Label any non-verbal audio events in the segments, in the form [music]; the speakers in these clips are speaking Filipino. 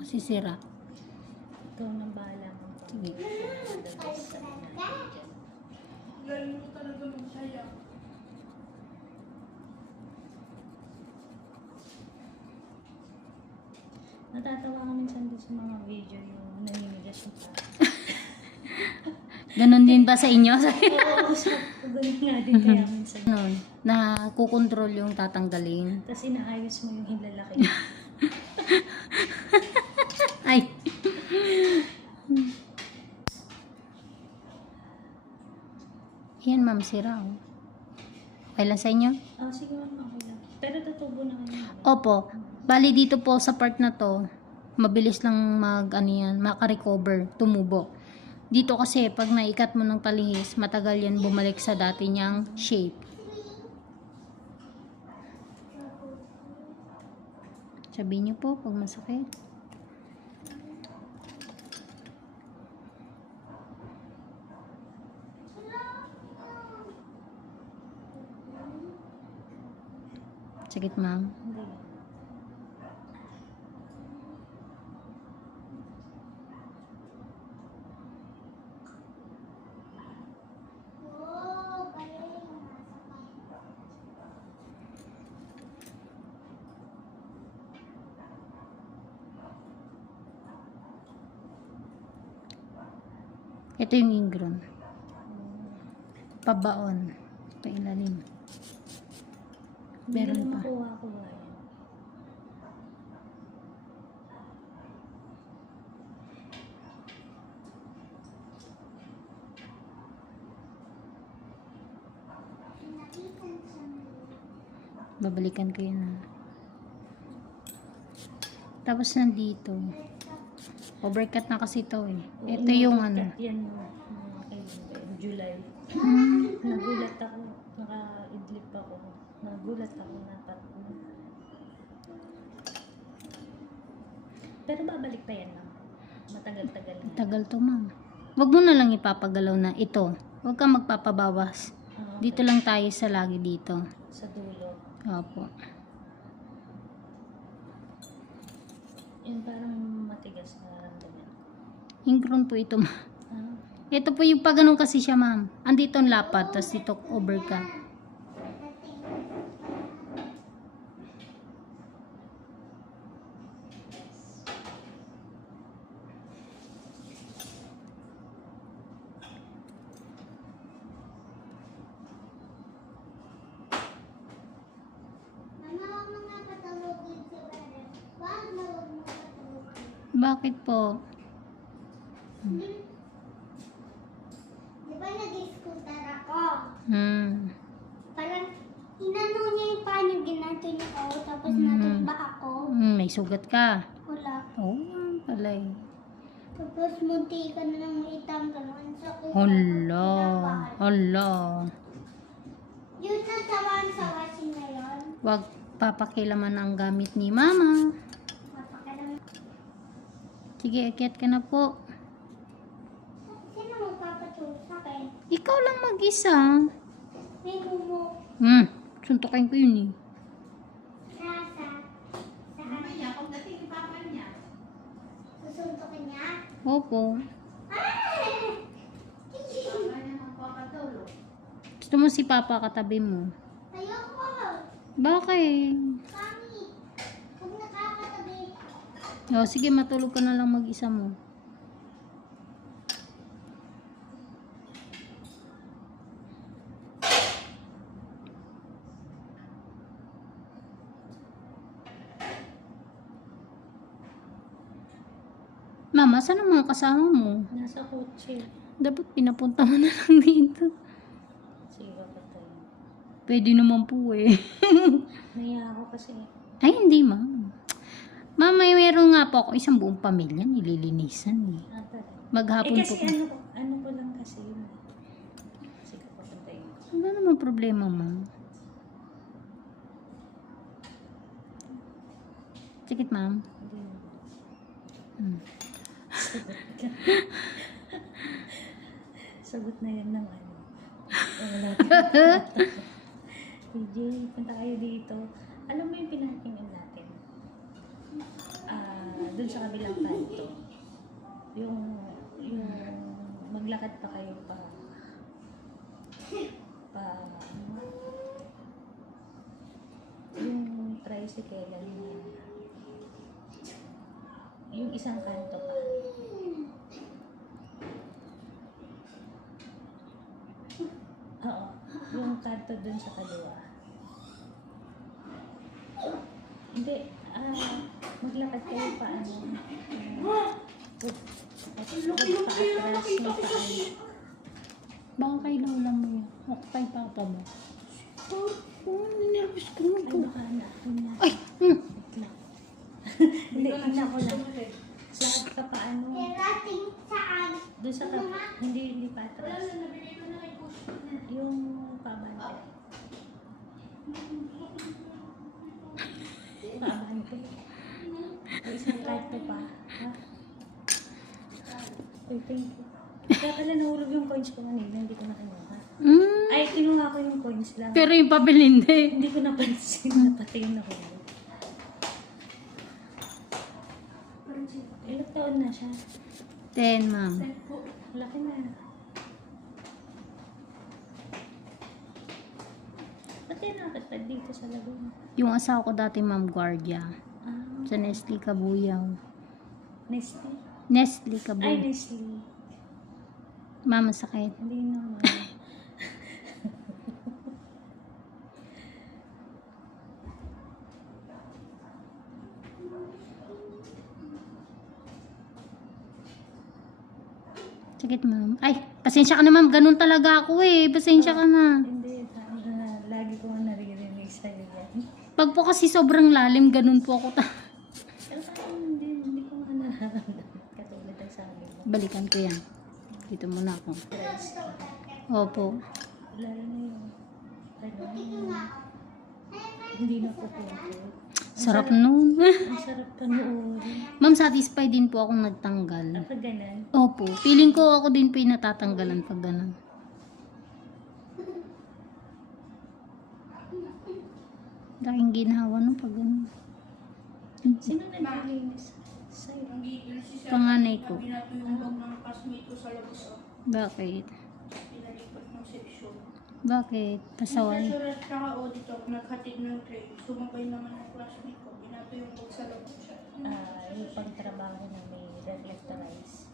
Masisira. Ikaw nang bahala mo. Sige. Galing mo talaga magsaya. Natatawa ka minsan din sa mga video yung naninigas yung tao. [laughs] Ganon din ba sa inyo? [laughs] Oo, so, ganun nga din kaya minsan. Ganon. Na kukontrol yung tatanggalin. Tapos inaayos mo yung hilalaki. [laughs] Ay! Yan, ma'am, sira. Oh. Okay lang sa inyo? Ah, sige ma'am, okay lang. Pero tutubo na kayo. Opo. Bali dito po sa part na to, mabilis lang mag, ano yan, makarecover, tumubo. Dito kasi, pag naikat mo ng talihis, matagal yan bumalik sa dati niyang shape. Sabihin niyo po pag masakit. Sakit, ma'am. Hindi. Ito yung ingron. Pabaon. Ito ilalim. Meron pa. Babalikan ko yun ha. Tapos nandito. Overcut na kasi to eh. Ito yung ano. Yan July. Hmm. Nagulat ako. Nagulat ako na pat- Pero babalik pa yan lang. Matagal-tagal na. Tagal to ma'am. Huwag mo na lang ipapagalaw na ito. Huwag kang magpapabawas. Ah, Dito lang tayo sa lagi dito. Sa dulo. Opo. Yung parang matigas na naramdaman. Ingron po ito ma'am. Ah, Ito po yung pag ganun kasi siya ma'am. Andito ang lapat, tapos dito overcut. Bakit po? Di ba nag-scooter ako? Hmm. Parang inano niya yung paa niya, ginato niya ako, tapos Mm. natumba ako. Hmm, may sugat ka. Wala. Oo, oh, pala eh. Tapos munti ka na ng itanggal. Ang sakit. Hala. Hala. Yun ang sawan sa washing na yun. Huwag papakilaman ang gamit ni mama. Sige, akyat ka na po. Sino magpapatulog sa akin? Ikaw lang mag-isa. May mumu. Hmm, suntukin ko yun eh. Sa, sa, saan? pagdating ni Papa niya, Susuntokin niya? Opo. Ah! Papa niya magpapatulog. Gusto mo si papa katabi mo? Ayoko. Bakit? O, sige, matulog ka na lang mag-isa mo. Mama, saan ang mga kasama mo? nasa kotse. Dapat pinapunta mo na lang dito. Sige, papatay. Pwede naman po eh. [laughs] Naya ako kasi. Ay, hindi ma'am. Ma'am, may meron nga po ako isang buong pamilya nililinisan eh. Ah. Maghapon eh po. kasi ano, ano ko lang kasi yun. Sige, papatayin ko. Wala naman problema, ma'am. Sikit, ma'am. Hmm. [laughs] Sagot na yan ng ano. Wala. PJ, [laughs] [laughs] punta kayo dito. Alam mo yung? Ah, dun sa kabilang kanto. Yung, yung maglakad pa kayo pa pa ano, yung tricycle ano yan. yung isang kanto pa oo yung kanto dun sa kaliwa hindi ah maglakad kayo pa ano ah, paatras mo pa ano Baka kay lola mo yan. O kay papa mo. Oh, oh, nervous ka na ay po. baka na na Ay! Hmm. Hindi, ina ko lang. Lakad ka pa ano, doon sa kap, hindi, hindi pa atras. Yung pabante. Pabante. Isang kanto pa. Ha? Uy, thank you. Kaya pala nahulog yung coins ko kanina, hindi ko na kinuha. Mm. Ay, kinuha ko yung coins lang. Pero yung pabili hindi. Hindi ko napansin na pati yung nahulog. Ilang taon na siya? Ten, ma'am. Laki na. Ba't yan nakatad dito sa Laguna? Yung asawa ko dati, ma'am, guardia. Sa Nestle Kabuyaw. Nestle? Nestle Ay, Kabuyaw. Nestle. Mama, sakit. Hindi naman. Sakit, ma'am. Ay, pasensya ka na, ma'am. Ganun talaga ako eh. Pasensya ka na. Hindi, lagi ko naririnig sa'yo yan. Pag po kasi sobrang lalim, ganun po ako. ta- Pero parang hindi, hindi ko nga nararamdaman. Katulad ng sabi mo. Balikan ko yan. Dito muna ako. Opo. Na hindi na po Sarap nun. Ang sarap panoorin. ma'am, satisfied din po akong nagtanggal. Kapag ganun, Opo. Feeling ko ako din po yung natatanggalan pag ganun. Daking ginawa nung pag ganun. sino naglilinis Panganay ko. Binato yung bag ng classmate ko sa labas. oh. Bakit? Pinalipat ng section. Bakit? Pasaway. Professor at saka auditor, naghatid ng tray. Sumabay naman ang classmate ko. Binato yung bag sa labas. Ah, yung pagtrabaho na may reflectorize.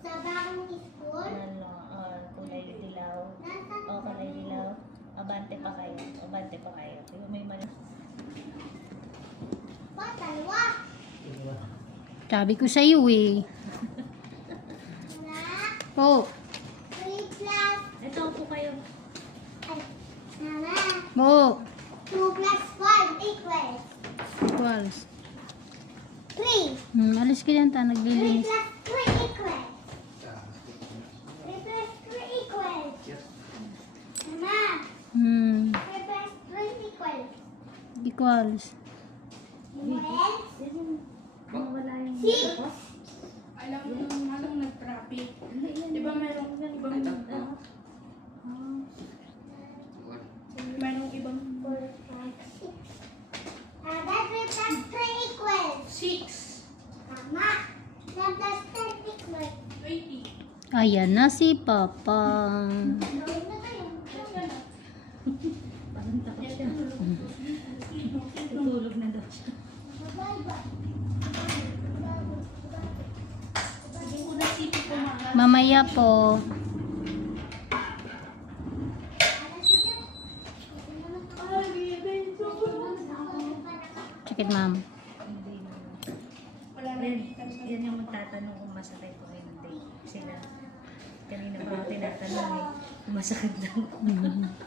Sa bagong school? Ano, ah, kulay dilaw. O, kulay dilaw. Abante pa kayo. Abante pa kayo. Yung may mal... Ba, dalawa? Sabi ko sa iyo eh. Na? Po. Ito po kayo. Po. Two plus one equals Equals. three. Hmm, alis ka yan ta. Three Naglilinis. plus three equals. Three plus three equals. Mama. Hmm. Three plus three equals. Equals. Equals. Yan yung... Mawala yung... Six. Oh, Alam mo nung anong nag-traffic. ano? Di ba mayroong ibang mayroong ibang six. Ah, that three plus three equals. six. Mama. One plus ten equals. 20. Ayan na si Papa. Gawin na tayo. Parang takot siya. Tutulog na daw siya. Bye-bye. Hindi ko na sipi Mamaya po. Sakit, ma'am. Hindi naman. Wala na Yan, yung magtatanong kung masakit o hindi. Sila. Kanina pa ako tinatanong eh. Masakit daw. [laughs]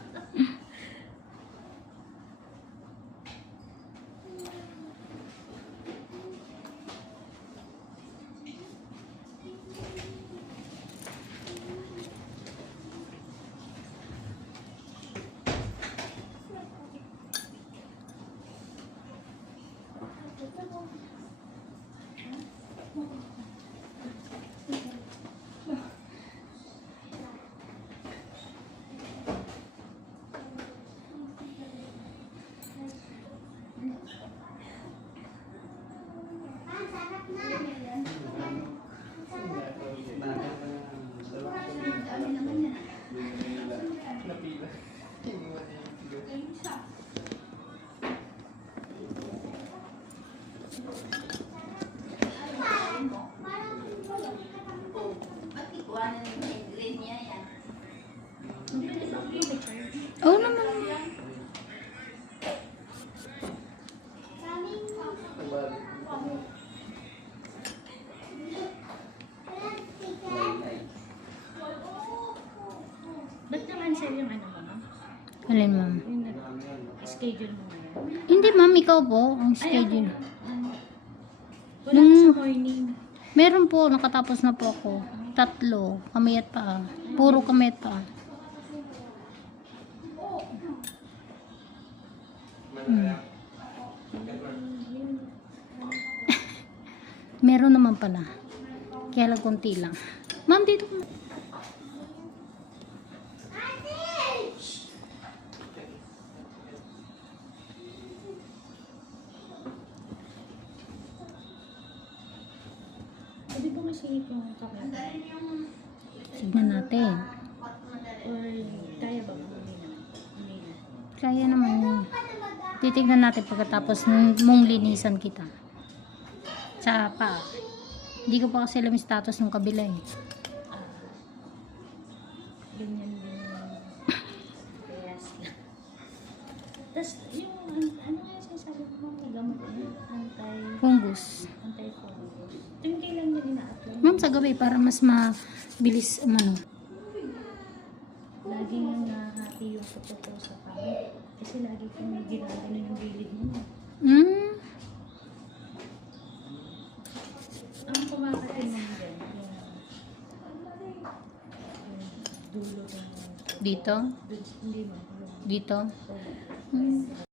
nag-schedule mo ngayon? Hindi ma'am, ikaw po ang Ay, ako, schedule. ano, wala Nung- sa morning. Meron po, nakatapos na po ako. Tatlo, kamay at paa. Puro kamay at paa. Hmm. [laughs] Meron naman pala. Kaya lang konti lang. Ma'am, dito masingit yung kamera? Tignan natin. Or kaya ba ma'am? Hindi na. Hindi na. Kaya naman yun. Titignan natin pagkatapos mong linisan kita. Sa pa. Hindi ko pa kasi alam yung status ng kabila eh. Ganyan din kayas lang. Tapos yung an- ano nga yung sinasabi mo gamot? Anti, Fungus. anti-fungus. Ito yung kailan nyo ina-apply? Ma'am, sa gabi para mas mabilis umano. Lagi nga nahati yung puto ko sa pangit. Kasi lagi kong ginagano yung gilid mo. Hmm? Ang kumakain mo dyan, yung, yung dulo ng Dito? Dito? Hmm.